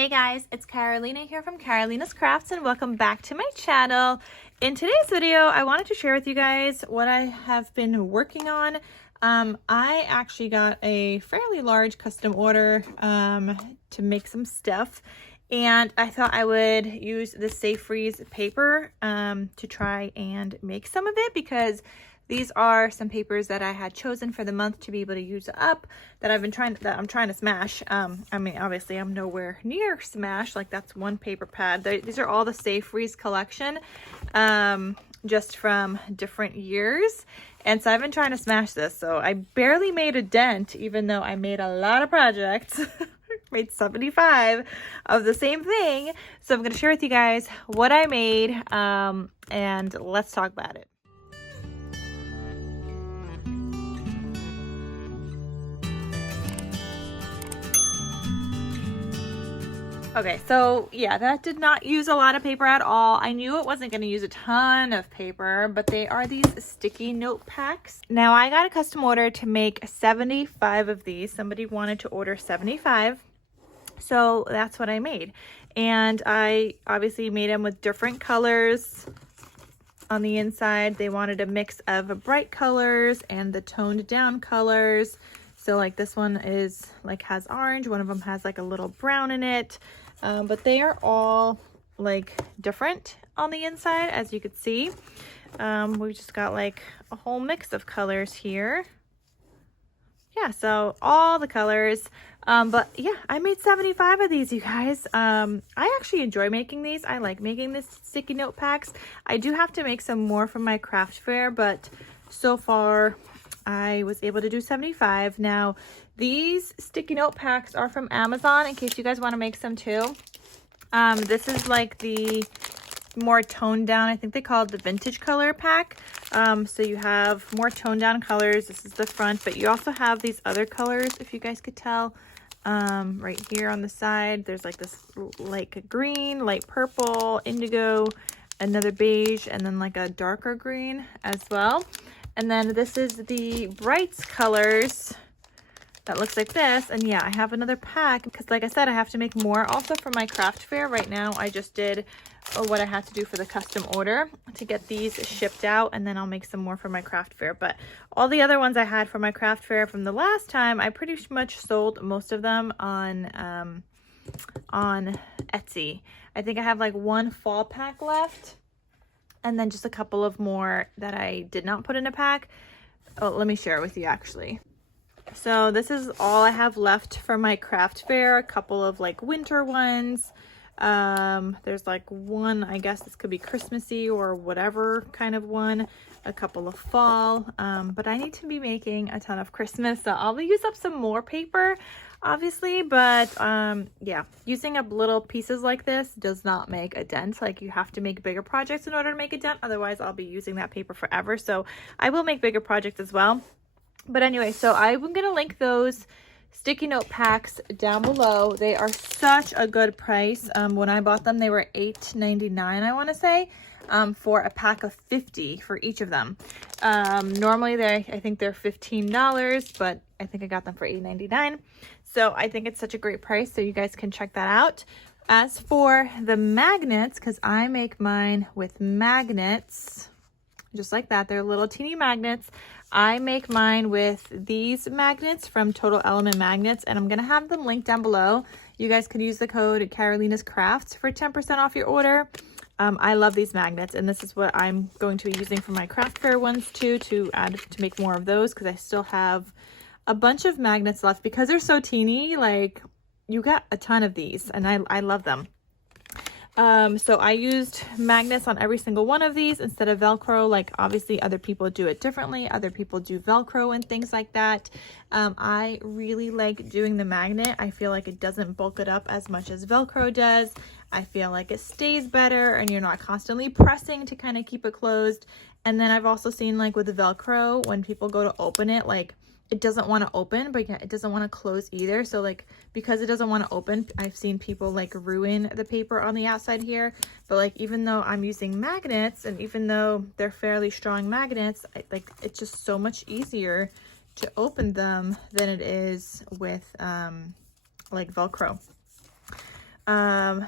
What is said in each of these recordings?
Hey guys, it's Carolina here from KarolinasKrafts and welcome back to my channel. In today's video, I wanted to share with you guys what I have been working on. I actually got a fairly large custom order to make some stuff, and I thought I would use the Safe Freeze paper to try and make some of it, because these are some papers that I had chosen for the month to be able to use up that I'm trying to smash. I mean, obviously I'm nowhere near smash, like that's one paper pad. These are all the Safe Freeze collection, just from different years. And so I've been trying to smash this. So I barely made a dent, even though I made a lot of projects. Made 75 of the same thing. So I'm going to share with you guys what I made, and let's talk about it. Okay, so yeah, that did not use a lot of paper at all. I knew it wasn't going to use a ton of paper, but they are these sticky note packs. Now, I got a custom order to make 75 of these. Somebody wanted to order 75, so that's what I made. And I obviously made them with different colors on the inside. They wanted a mix of bright colors and the toned down colors. So like this one is like has orange, one of them has like a little brown in it, but they are all like different on the inside, as you could see. We just got like a whole mix of colors here. Yeah, so all the colors, but yeah, I made 75 of these, you guys. I actually enjoy making these. I like making these sticky note packs. I do have to make some more for my craft fair, but so far I was able to do 75. Now, these sticky note packs are from Amazon, in case you guys want to make some too. This is like the more toned down, I think they call it the vintage color pack. So you have more toned down colors. This is the front, but you also have these other colors, if you guys could tell. Right here on the side, there's like this like green, light purple, indigo, another beige, and then like a darker green as well. And then this is the brights colors that looks like this. And yeah, I have another pack because, like I said, I have to make more also for my craft fair. Right now, I just did what I had to do for the custom order to get these shipped out, and then I'll make some more for my craft fair. But all the other ones I had for my craft fair from the last time, I pretty much sold most of them on Etsy. I think I have like one fall pack left, and then just a couple of more that I did not put in a pack. Oh, let me share it with you actually. So this is all I have left for my craft fair. A couple of like winter ones. There's like one, I guess this could be Christmassy or whatever kind of one. A couple of fall. But I need to be making a ton of Christmas, so I'll use up some more paper, obviously. But yeah, using up little pieces like this does not make a dent. Like, you have to make bigger projects in order to make a dent, otherwise I'll be using that paper forever. So I will make bigger projects as well. But anyway, so I'm gonna link those sticky note packs down below. They are such a good price. When I bought them, they were $8.99, I want to say, for a pack of 50 for each of them. Normally I think they're $15, but I think I got them for $8.99. So I think it's such a great price, so you guys can check that out. As for the magnets, because I make mine with magnets, just like that, they're little teeny magnets. I make mine with these magnets from Total Element Magnets, and I'm going to have them linked down below. You guys can use the code KarolinasKrafts for 10% off your order. I love these magnets, and this is what I'm going to be using for my craft fair ones too, to make more of those, because I still have a bunch of magnets left. Because they're so teeny, like, you got a ton of these, and I love them. So I used magnets on every single one of these instead of Velcro. Like, obviously other people do it differently. Other people do Velcro and things like that. I really like doing the magnet. I feel like it doesn't bulk it up as much as Velcro does. I feel like it stays better, and you're not constantly pressing to kind of keep it closed. And then I've also seen, like, with the Velcro, when people go to open it, like, it doesn't want to open, but it doesn't want to close either. So like, because it doesn't want to open, I've seen people like ruin the paper on the outside here. But like, even though I'm using magnets, and even though they're fairly strong magnets, it's just so much easier to open them than it is with like Velcro.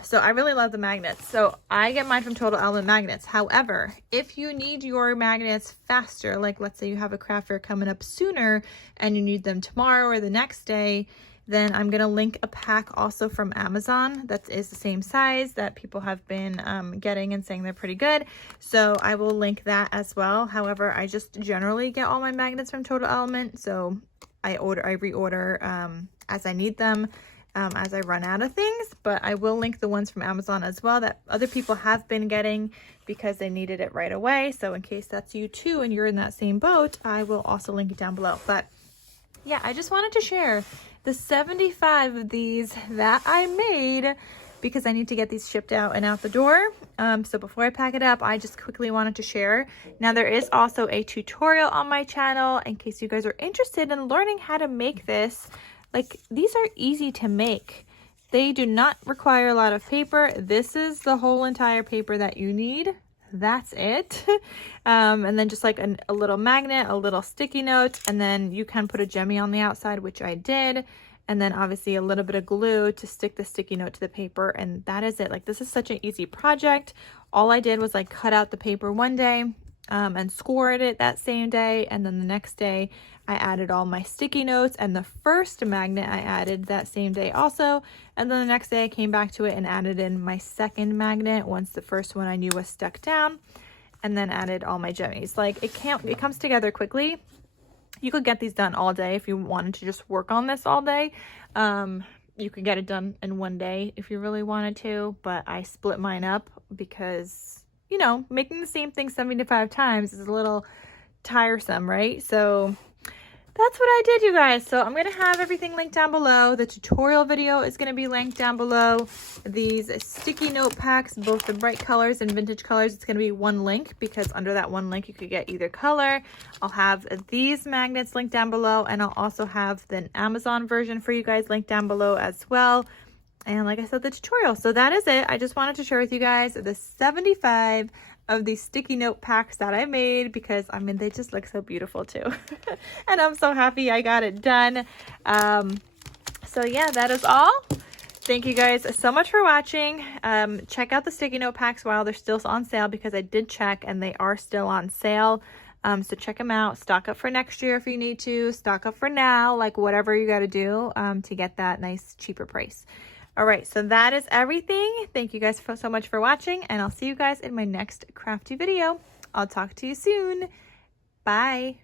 So I really love the magnets. So I get mine from Total Element Magnets. However, if you need your magnets faster, like let's say you have a craft fair coming up sooner and you need them tomorrow or the next day, then I'm going to link a pack also from Amazon that is the same size that people have been getting and saying they're pretty good. So I will link that as well. However, I just generally get all my magnets from Total Element. So I reorder as I need them, as I run out of things. But I will link the ones from Amazon as well that other people have been getting because they needed it right away. So in case that's you too and you're in that same boat, I will also link it down below. But yeah, I just wanted to share the 75 of these that I made because I need to get these shipped out and out the door. So before I pack it up, I just quickly wanted to share. Now there is also a tutorial on my channel in case you guys are interested in learning how to make this. Like, these are easy to make. They do not require a lot of paper. This is the whole entire paper that you need. That's it. And then just like a little magnet, a little sticky note, and then you can put a jemmy on the outside, which I did. And then obviously a little bit of glue to stick the sticky note to the paper. And that is it. Like, this is such an easy project. All I did was like cut out the paper one day and scored it that same day. And then the next day I added all my sticky notes, and the first magnet I added that same day also. And then the next day I came back to it and added in my second magnet once the first one I knew was stuck down, and then added all my jemmies. Like, it comes together quickly. You could get these done all day if you wanted to just work on this all day. You could get it done in one day if you really wanted to, but I split mine up because, you know, making the same thing 75 times is a little tiresome, right? So that's what I did, you guys. So I'm going to have everything linked down below. The tutorial video is going to be linked down below. These sticky note packs, both the bright colors and vintage colors, it's going to be one link because under that one link you could get either color. I'll have these magnets linked down below, and I'll also have the Amazon version for you guys linked down below as well. And like I said, the tutorial. So that is it. I just wanted to share with you guys the 75 of these sticky note packs that I made because, I mean, they just look so beautiful too. And I'm so happy I got it done. So yeah, that is all. Thank you guys so much for watching. Check out the sticky note packs while they're still on sale because I did check and they are still on sale. So check them out. Stock up for next year if you need to. Stock up for now, like whatever you got to do to get that nice cheaper price. All right, so that is everything. Thank you guys so much for watching, and I'll see you guys in my next crafty video. I'll talk to you soon. Bye.